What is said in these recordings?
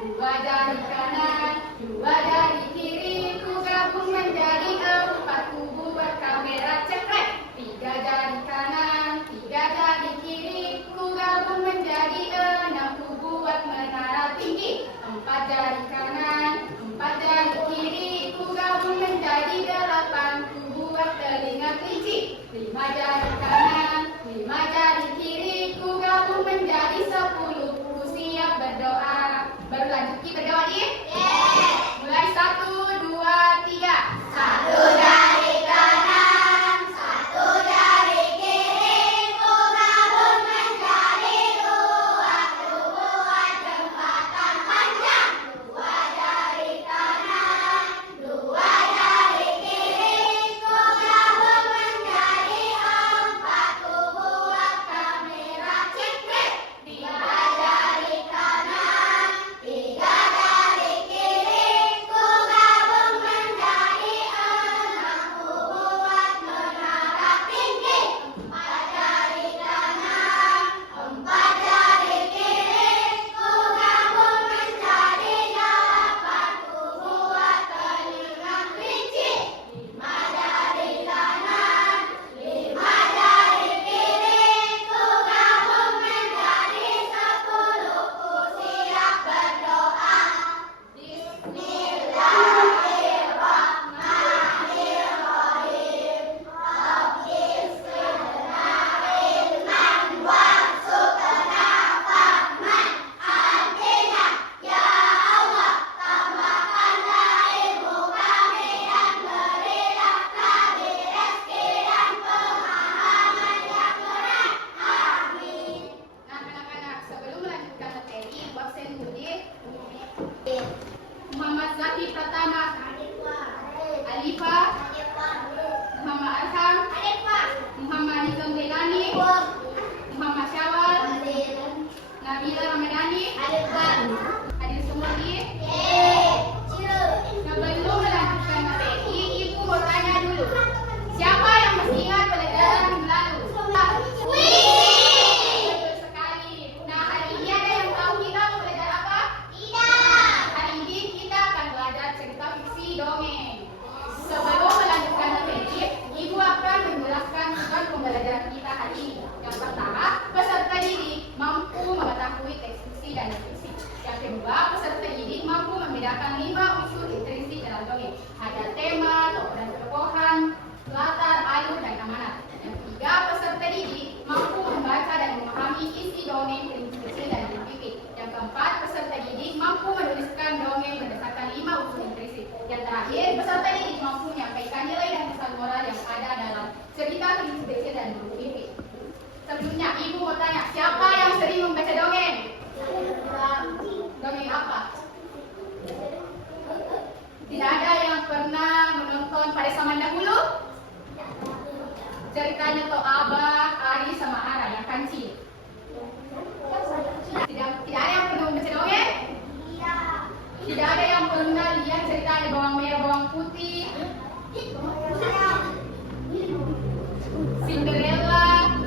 Dua jari kanan, dua jari kiri, ku gabung menjadi empat, ku buat kamera cekrek. Tiga jari kanan, tiga jari kiri, ku gabung menjadi enam, ku buat menara tinggi. Empat jari kanan, empat jari kiri, ku gabung menjadi delapan, ku buat telinga kelinci. Lima jari kanan, lima jari kiri, ku gabung menjadi 10, ku siap berdoa. Baru lanjut kita berdoa nih. Mulai 1, 2, 3. Satu jari kanan, satu jari kiri, ku gabung menjadi dua, ku buat jembatan panjang. Dua jari kanan, dua jari kiri, ku gabung menjadi empat, ku buat kamera cekrek. Tiga jari kanan, tiga jari kiri, ku gabung menjadi enam, ku buat menara tinggi. Empat jari kanan, empat jari kiri, ku gabung menjadi delapan, ku buat telinga kelinci. Lima jari kanan, lima jari kiri, ku gabung menjadi 10, ku siap berdoa. Bismillahirrahmanirrahim. Rabbis zidna ilman warzuqna fahman. Artinya, ya Allah, tambahkanlah ilmu kami dan berilah kami rezeki dan pemahaman yang benar. Amin. Nah, anak-anak, sebelum melanjutkan materi, Bu absen dulu nih. Muhammad Zaki Pratama, Alifah, Muhammad Arham, Muhammad Nizam Zailani, Muhammad Syawal, Nabila Ramadhani, hadir semua nih. Sebelum melanjutkan materi, Ibu mau tanya dulu. Siapa yang masih ingat pelajaran minggu lalu? Betul sekali. Nah, hari ini ada yang tahu kita mau belajar apa? Hari ini kita akan belajar cerita fiksi dongeng. Sebelum melanjutkan materi, Ibu akan menjelaskan tujuan pembelajaran kita hari ini. Yang pertama, peserta didik mampu mengetahui teks fiksi dan non-fiksi. Yang kedua, peserta didik mampu membedakan 5 unsur intrinsik dalam dongeng. Ada tema, tokoh dan tokohan, latar, alur, dan amanat. Yang ketiga, peserta didik mampu membaca dan memahami isi dongeng, prinsip kecil dan prinsip. Yang keempat, peserta didik mampu menuliskan dongeng berdasarkan 5 unsur intrinsik. Yang terakhir, peserta didik mampu menyampaikan nilai dan pesan moral yang ada dalam cerita, prinsip kecil dan prinsip. Sebelumnya, Ibu mau tanya, siapa yang sering membaca dongeng? Dongeng apa? Tidak ada yang pernah menonton pada zaman dahulu? Ceritanya tuh Abah, Ari, sama Ara yang kancil. Tidak ada yang pernah membaca dongeng? Tidak ada yang pernah lihat ceritanya bawang merah, bawang putih, Cinderella.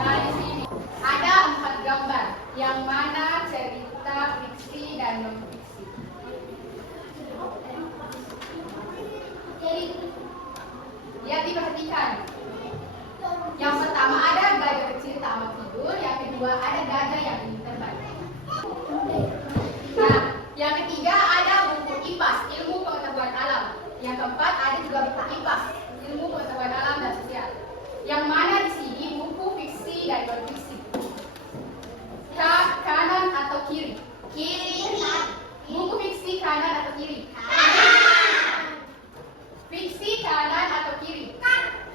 Nah, di sini ada 4 gambar, yang mana cerita fiksi dan non-fiksi. Lihat, diperhatikan. Yang pertama ada gajah kecil tak mau tidur, yang kedua ada gajah yang ingin terbang. Nah, yang ketiga ada buku IPAS, ilmu pengetahuan alam. Yang keempat ada juga buku IPAS, ilmu pengetahuan alam dan sosial. Yang mana di sini buku fiksi dan non-fiksi. Kanan atau kiri? Buku fiksi kanan atau kiri? Fiksi kanan atau kiri?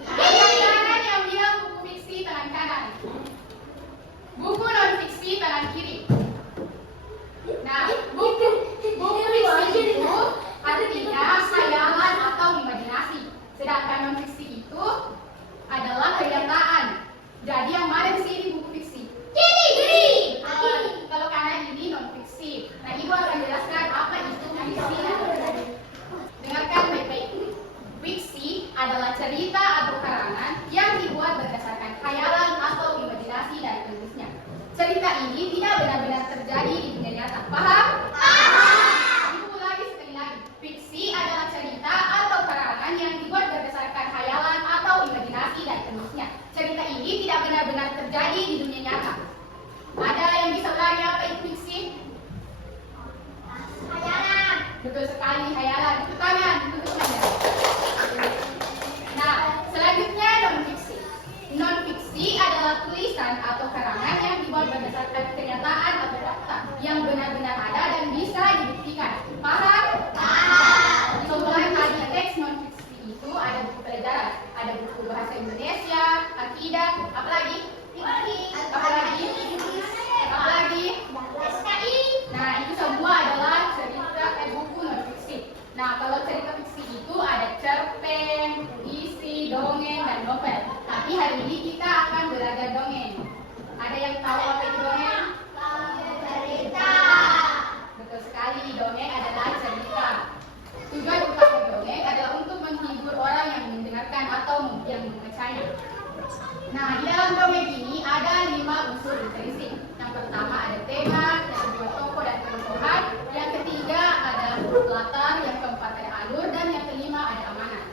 Yang kanan yang bilang buku fiksi tangan kanan. Buku non-fiksi tangan kiri. Nah, buku fiksi itu artinya khayalan atau imajinasi. Sedangkan non-fiksi itu adalah kenyataan. Jadi yang mana di sini buku fiksi? Kalau kanan ini non-fiksi. Nah, Ibu akan jelaskan apa itu fiksi dan cerita ini tidak benar-benar terjadi di dunia nyata. Paham? Ibu lagi sekali lagi. Fiksi adalah cerita atau karangan yang dibuat berdasarkan khayalan atau imajinasi dan seterusnya. Cerita ini tidak benar-benar terjadi di dunia nyata. Ada yang bisa ulangi apa itu fiksi? Hayalan. Betul sekali, khayalan. Tepuk tangan, tepuk tangan. Nah, selanjutnya non-fiksi. Non-fiksi adalah tulisan atau karangan yang dibuat berdasarkan kenyataan atau fakta yang benar-benar ada dan bisa dibuktikan. Paham? Contohnya tadi teks non-fiksi itu ada buku pelajaran, ada buku bahasa Indonesia, akidah, apalagi? Apalagi? SKI. Nah, itu semua adalah cerita buku non-fiksi. Nah, kalau cerita fiksi itu ada cerpen, puisi, dongeng, dan novel. Tapi hari ini kita akan belajar dongeng. Ada yang tahu apa itu dongeng? Cerita. Betul sekali, dongeng adalah cerita. Tujuan utama dongeng adalah untuk menghibur orang yang mendengarkan atau yang membacanya. Nah, di dalam dongeng ini ada 5 unsur intrinsik. Yang pertama ada tema, yang kedua tokoh dan tokohan, yang ketiga ada latar, yang keempat ada alur, dan yang kelima ada amanat.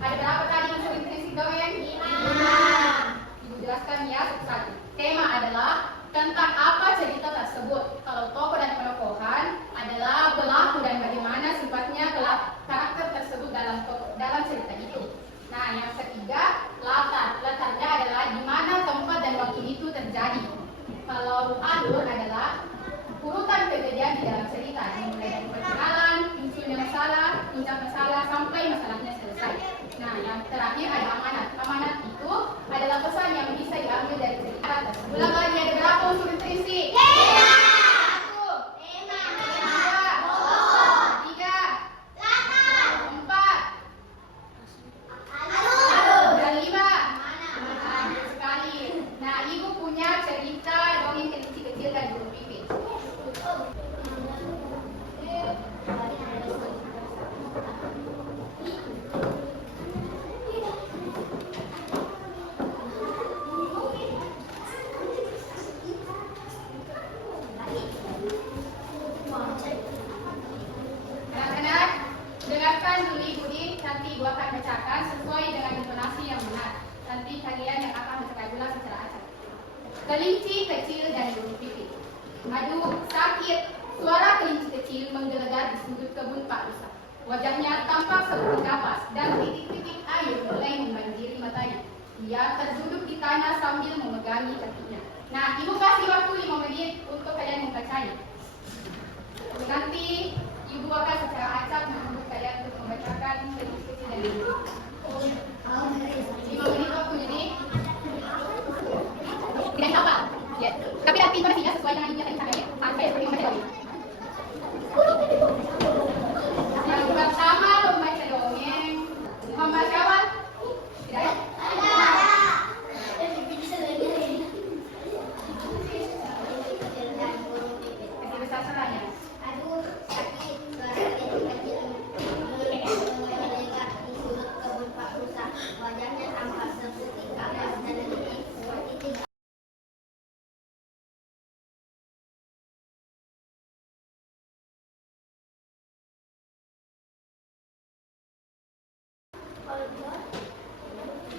Ada berapa tadi unsur intrinsik dongeng? 5. Ibu jelaskan ya satu-satu. Tema adalah tentang apa cerita tersebut. Kalau tokoh dan penokohan adalah pelaku dan bagaimana sifatnya karakter tersebut dalam cerita itu. Nah, yang ketiga, latar. Latarnya adalah di mana tempat dan waktu itu terjadi. Kalau alur adalah urutan kejadian di dalam cerita, mulai dari perkenalan, munculnya masalah, puncak masalah, sampai masalahnya selesai. Nah, yang terakhir ada amanat. Amanat itu adalah pesan yang bisa diambil dari cerita tersebut. Ulang lagi, ada berapa unsur intrinsik? 1, Tema. 2, 3, 4, Alur. dan 5. Sekali. Nah, ibu punya cerita dongeng kecil-kecil dan guru pipit. Anak-anak, dengarkan dulu ibu ini, nanti ibu akan bacakan sesuai dengan intonasi yang benar. Nanti kalian yang akan bacakan ulang secara acak. Kelinci kecil dan burung pipit. Aduh, sakit. Suara kelinci kecil menggelegar di sudut kebun Pak Rusa. Wajahnya tampak seperti kapas dan titik-titik air mulai membanjiri matanya. Dia terduduk di tanah sambil memegangi kakinya. Nah, ibu kasih waktu 5 menit untuk kalian membacanya. Nanti ibu akan secara acak menyuruh kalian untuk membacakan kelinci kecil dan burung pipit. 5 menit waktunya nih. Tidak apa. Ya. Tapi nanti intonasinya sesuai dengan yang tadi sampai ya. Sampai seperti membaca dongeng. Yang pertama membaca dongeng. Muhammad Syawal. Tidak ya? Kecil besar seranya. Aduh, sakit. Suara kecil-kecil menggelegar di sudut kebun Pak Rusa. Wajahnya tampak seperti kapas dan titik.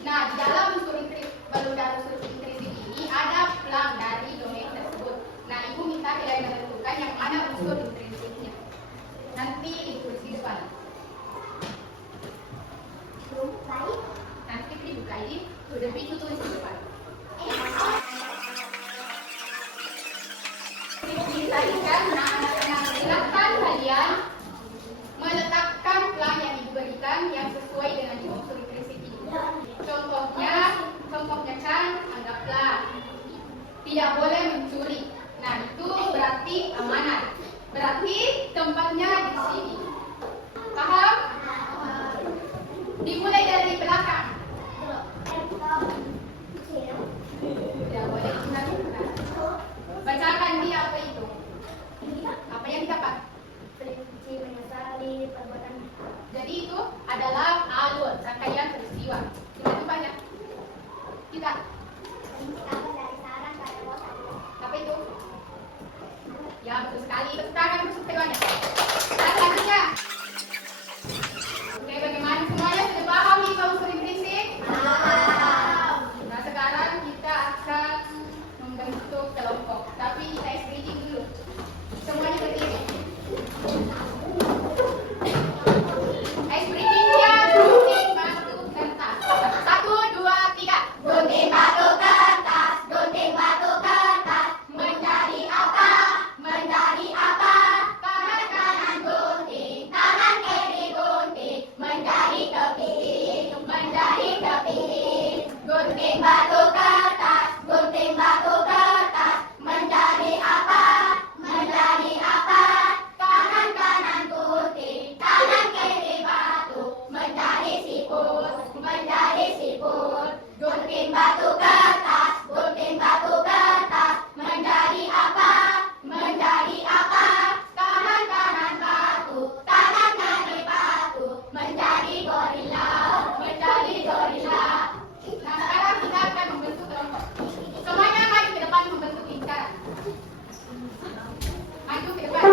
Nah, di dalam unsur intrinsik ini ada pelang dari dongeng tersebut. Nah, ibu minta kalian menentukan yang mana unsur intrinsiknya. Nanti ibu tulis di depan. Baik. Nanti dibuka ini, udah itu tulis di depan. Tadi kan, nah anak-anak silakan kalian meletakkan pelang yang ibu berikan yang sesuai dengan unsur intrinsik ini. Contohnya kan, anggaplah tidak boleh mencuri. Nah, itu berarti amanat. Berarti tempatnya di sini. Paham? Dimulai dari belakang. Tidak boleh kita. Bacakan dia apa itu? Apa yang dapat? Kelinci menyesali perbuatan. Jadi itu adalah alur rangkaian peristiwa. Kita coba ya. Kita. Kelinci kabur dari sarang pada bosan. Apa itu? bentuk kelompok. Tapi kita ice breaking dulu. Semuanya berdiri. Ice breaking-nya gunting batu kertas. 1, 2, 3. Gunting batu kertas, gunting batu kertas. Menjadi apa? Menjadi apa? Tangan kanan gunting, tangan kiri gunting. Menjadi kepiting, menjadi kepiting. Gunting batu kertas, gunting batu kertas. Menjadi apa? Menjadi apa? Tangan kanan gunting, tangan kiri batu. Menjadi siput, menjadi siput. Gunting batu kertas, gunting batu kertas. Menjadi apa? Menjadi apa? Tangan kanan batu, tangan kiri batu. Menjadi gorila, menjadi gorila. Nah, sekarang kita akan membentuk kelompok. Semuanya maju ke depan membentuk lingkaran. Maju ke depan.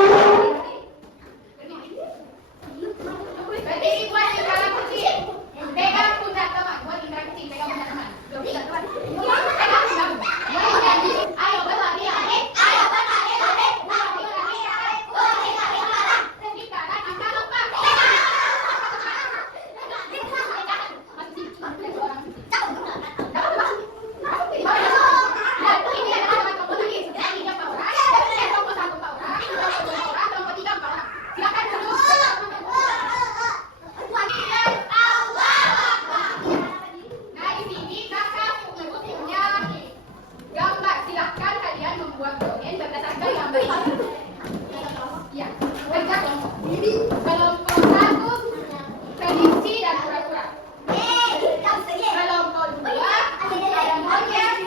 Berdiri buat lingkaran kecil. Pegang pundak teman. Buat lingkaran kecil. Pegang pundak teman. Pegang pundak teman. Pegang pundak. Ayo berlari adik. Ayo berlari adik. Berlari adik. Berlari adik. Lingkaran angka 4. Nah, di sini kakak punya gambar. Silakan kalian membuat dongeng berdasarkan gambar ini. Ya, kerja kelompok. Kelompok 1, prediksi dan pura-pura. Kelompok 2, ada monyet.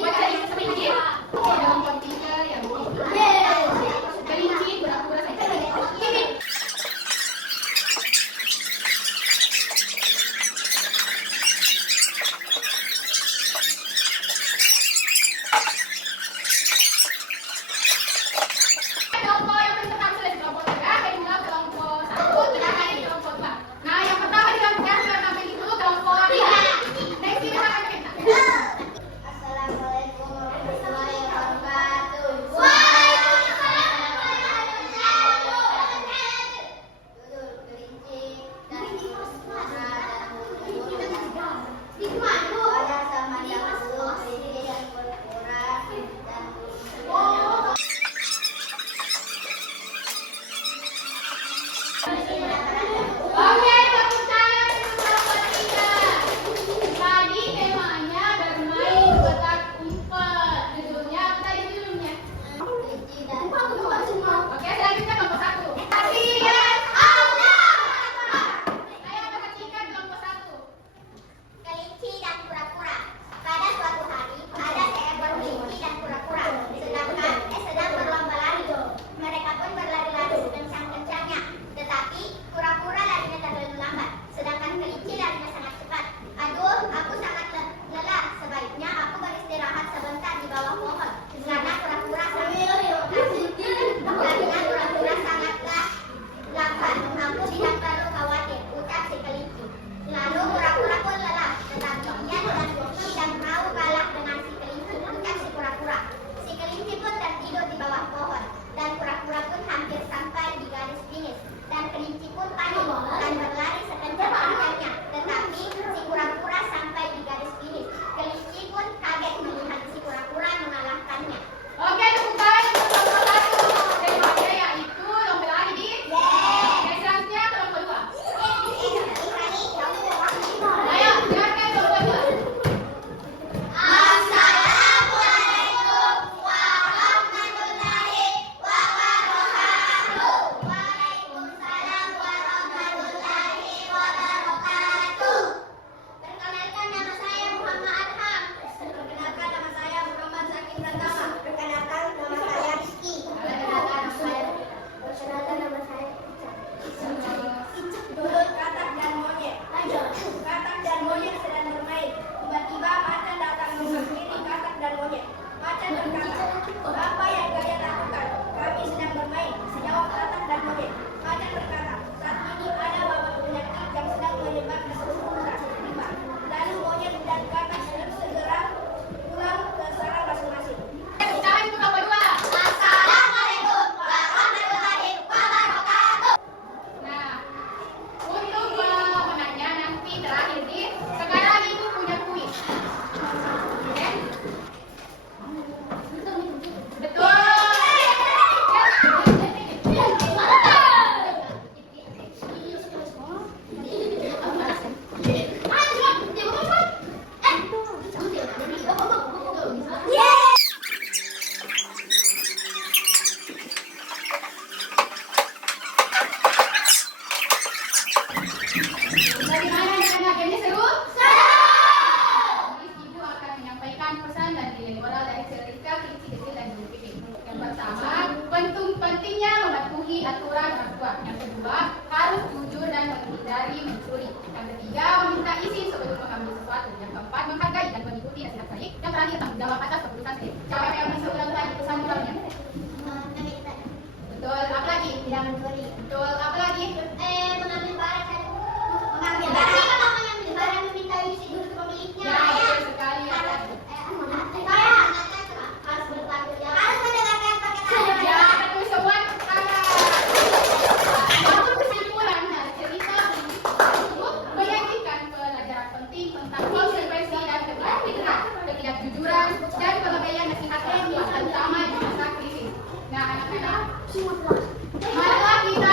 Baca yang sedikit. Kelompok 3 yang kelinci, pura-pura saja. Ini. Kelompok yang bentuk sudah nilai moral dari cerita fiksi kecil dan buku fiktif. Yang pertama, pentingnya mematuhi aturan orang tua. Yang kedua, harus jujur dan menghindari mencuri. Yang ketiga, meminta izin sebelum mengambil sesuatu. Yang keempat, menghargai dan mengikuti nasihat baik. Yang terakhir, tanggung jawab atas keputusan sendiri. Siapa yang bisa ulang-ulang pesan moralnya? Betul. Apa lagi? Tidak mencuri. Betul. Apa lagi? Mengambil barang dan mengambil barang. Kalau mengambil barang meminta izin dulu ke pemiliknya. Ya, betul sekali. Saya harus bertanggung jawab. Harus mendengarkan perkataan. Ya, betul semua perkara. Untuk kesimpulan dari cerita tersebut menyajikan pelajaran penting tentang konsekuensi dan ketidakjujuran dan pengabaian nasihat orang tua, terutama di masa krisis. Nah, anak-anak, marilah kita